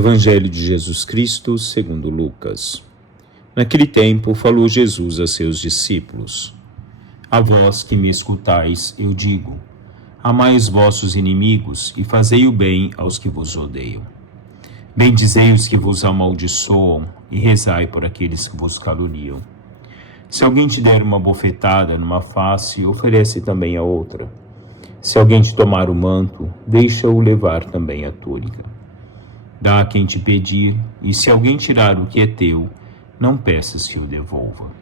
Evangelho de Jesus Cristo, segundo Lucas. Naquele tempo falou Jesus a seus discípulos: A vós que me escutais, eu digo: amai os vossos inimigos e fazei o bem aos que vos odeiam. Bendizei os que vos amaldiçoam e rezai por aqueles que vos caluniam. Se alguém te der uma bofetada numa face, oferece também a outra. Se alguém te tomar o manto, deixa-o levar também a túnica. Dá a quem te pedir, e se alguém tirar o que é teu, não peças que o devolva.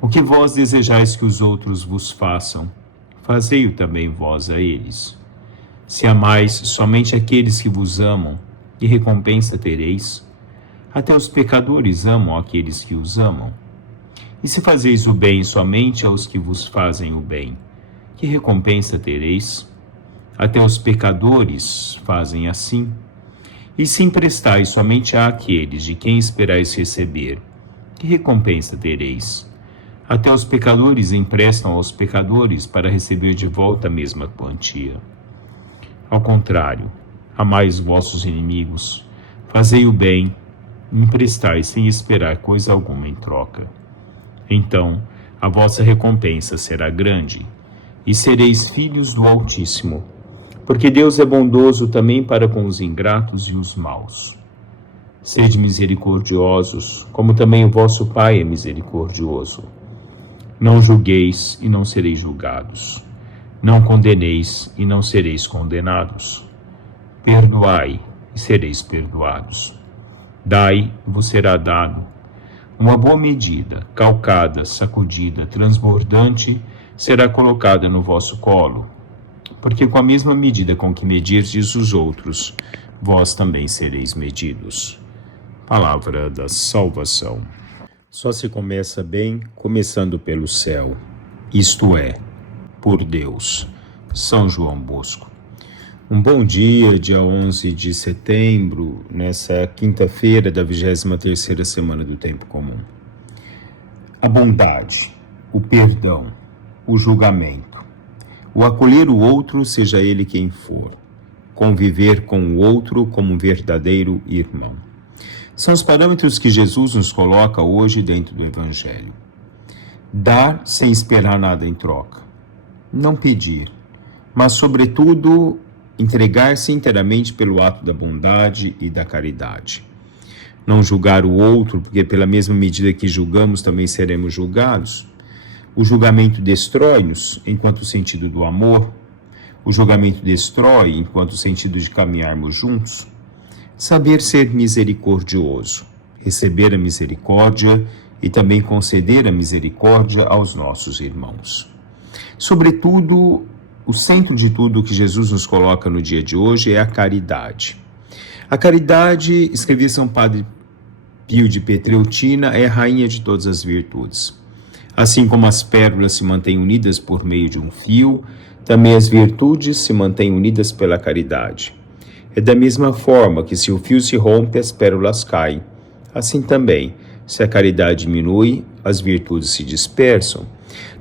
O que vós desejais que os outros vos façam, fazei-o também vós a eles. Se amais somente aqueles que vos amam, que recompensa tereis? Até os pecadores amam aqueles que os amam. E se fazeis o bem somente aos que vos fazem o bem, que recompensa tereis? Até os pecadores fazem assim. E se emprestais somente àqueles de quem esperais receber, que recompensa tereis? Até os pecadores emprestam aos pecadores para receber de volta a mesma quantia. Ao contrário, amai os vossos inimigos, fazei o bem, e emprestai sem esperar coisa alguma em troca. Então, a vossa recompensa será grande, e sereis filhos do Altíssimo, porque Deus é bondoso também para com os ingratos e os maus. Sede misericordiosos, como também o vosso Pai é misericordioso. Não julgueis e não sereis julgados. Não condeneis e não sereis condenados. Perdoai e sereis perdoados. Dai e vos será dado. Uma boa medida, calcada, sacudida, transbordante, será colocada no vosso colo. Porque com a mesma medida com que medirdes os outros, vós também sereis medidos. Palavra da salvação. Só se começa bem começando pelo céu, isto é, por Deus. São João Bosco. Um bom dia, dia 11 de setembro, nessa quinta-feira da 23ª semana do Tempo Comum. A bondade, o perdão, o julgamento. O acolher o outro, seja ele quem for. Conviver com o outro como um verdadeiro irmão. São os parâmetros que Jesus nos coloca hoje dentro do Evangelho. Dar sem esperar nada em troca. Não pedir, mas, sobretudo, entregar-se inteiramente pelo ato da bondade e da caridade. Não julgar o outro, porque pela mesma medida que julgamos também seremos julgados. O julgamento destrói-nos, enquanto o sentido do amor. O julgamento destrói, enquanto o sentido de caminharmos juntos. Saber ser misericordioso, receber a misericórdia e também conceder a misericórdia aos nossos irmãos. Sobretudo, o centro de tudo que Jesus nos coloca no dia de hoje é a caridade. A caridade, escrevia São Padre Pio de Petreutina, é a rainha de todas as virtudes. Assim como as pérolas se mantêm unidas por meio de um fio, também as virtudes se mantêm unidas pela caridade. É da mesma forma que se o fio se rompe, as pérolas caem. Assim também, se a caridade diminui, as virtudes se dispersam.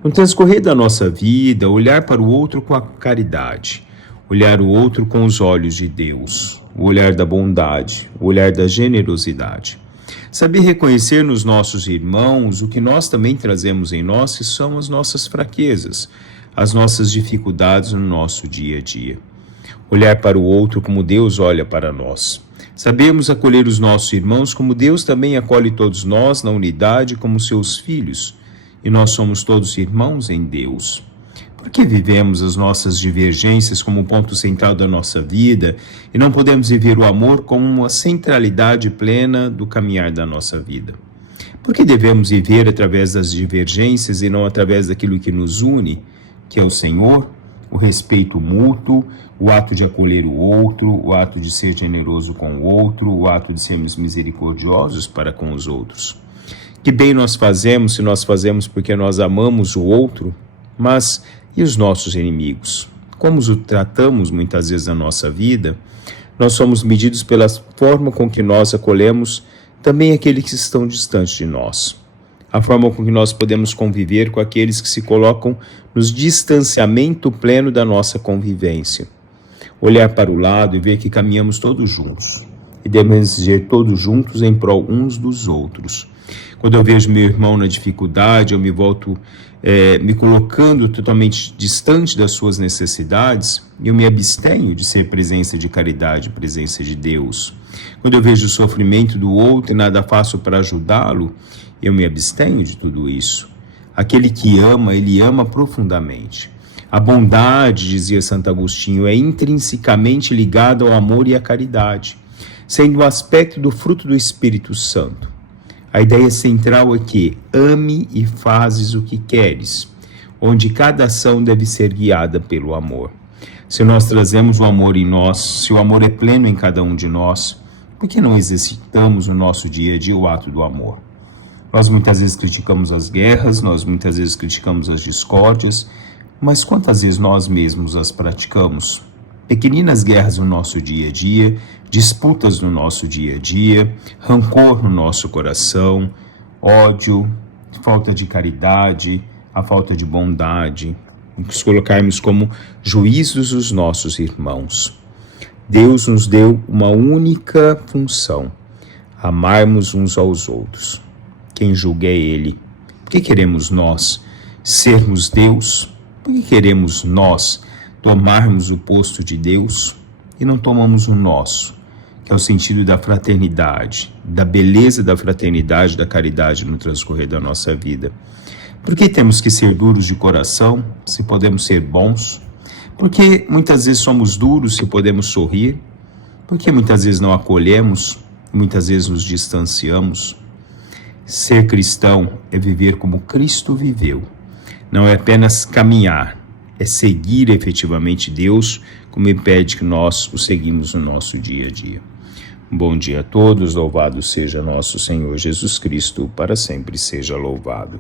No transcorrer da nossa vida, olhar para o outro com a caridade, olhar o outro com os olhos de Deus, o olhar da bondade, o olhar da generosidade. Saber reconhecer nos nossos irmãos o que nós também trazemos em nós, que são as nossas fraquezas, as nossas dificuldades no nosso dia a dia. Olhar para o outro como Deus olha para nós. Sabemos acolher os nossos irmãos como Deus também acolhe todos nós na unidade como seus filhos. E nós somos todos irmãos em Deus. Por que vivemos as nossas divergências como ponto central da nossa vida e não podemos viver o amor como uma centralidade plena do caminhar da nossa vida? Por que devemos viver através das divergências e não através daquilo que nos une, que é o Senhor, o respeito mútuo, o ato de acolher o outro, o ato de ser generoso com o outro, o ato de sermos misericordiosos para com os outros? Que bem nós fazemos se nós fazemos porque nós amamos o outro, mas e os nossos inimigos? Como os tratamos muitas vezes na nossa vida, nós somos medidos pela forma com que nós acolhemos também aqueles que estão distantes de nós. A forma com que nós podemos conviver com aqueles que se colocam nos distanciamento pleno da nossa convivência. Olhar para o lado e ver que caminhamos todos juntos. e devemos ser todos juntos em prol uns dos outros. Quando eu vejo meu irmão na dificuldade, eu me volto me colocando totalmente distante das suas necessidades, eu me abstenho de ser presença de caridade, presença de Deus. Quando eu vejo o sofrimento do outro e nada faço para ajudá-lo, eu me abstenho de tudo isso. Aquele que ama, ele ama profundamente. A bondade, dizia Santo Agostinho, é intrinsecamente ligada ao amor e à caridade, sendo o aspecto do fruto do Espírito Santo. A ideia central é que ame e fazes o que queres, onde cada ação deve ser guiada pelo amor. Se nós trazemos o amor em nós, se o amor é pleno em cada um de nós, por que não exercitamos no nosso dia a dia o ato do amor? Nós muitas vezes criticamos as guerras, nós muitas vezes criticamos as discórdias, mas quantas vezes nós mesmos as praticamos? Pequeninas guerras no nosso dia a dia, disputas no nosso dia a dia, rancor no nosso coração, ódio, falta de caridade, a falta de bondade, nos colocarmos como juízos dos nossos irmãos. Deus nos deu uma única função: amarmos uns aos outros. Quem julga é Ele. Por que queremos nós sermos Deus? Por que queremos nós tomarmos o posto de Deus e não tomamos o nosso, que é o sentido da fraternidade, da beleza da fraternidade, da caridade no transcorrer da nossa vida? Por que temos que ser duros de coração se podemos ser bons? Por que muitas vezes somos duros se podemos sorrir? Por que muitas vezes não acolhemos, muitas vezes nos distanciamos? Ser cristão é viver como Cristo viveu. Não é apenas caminhar, é seguir efetivamente Deus, como Ele pede que nós o seguimos no nosso dia a dia. Um bom dia a todos, louvado seja nosso Senhor Jesus Cristo, para sempre seja louvado.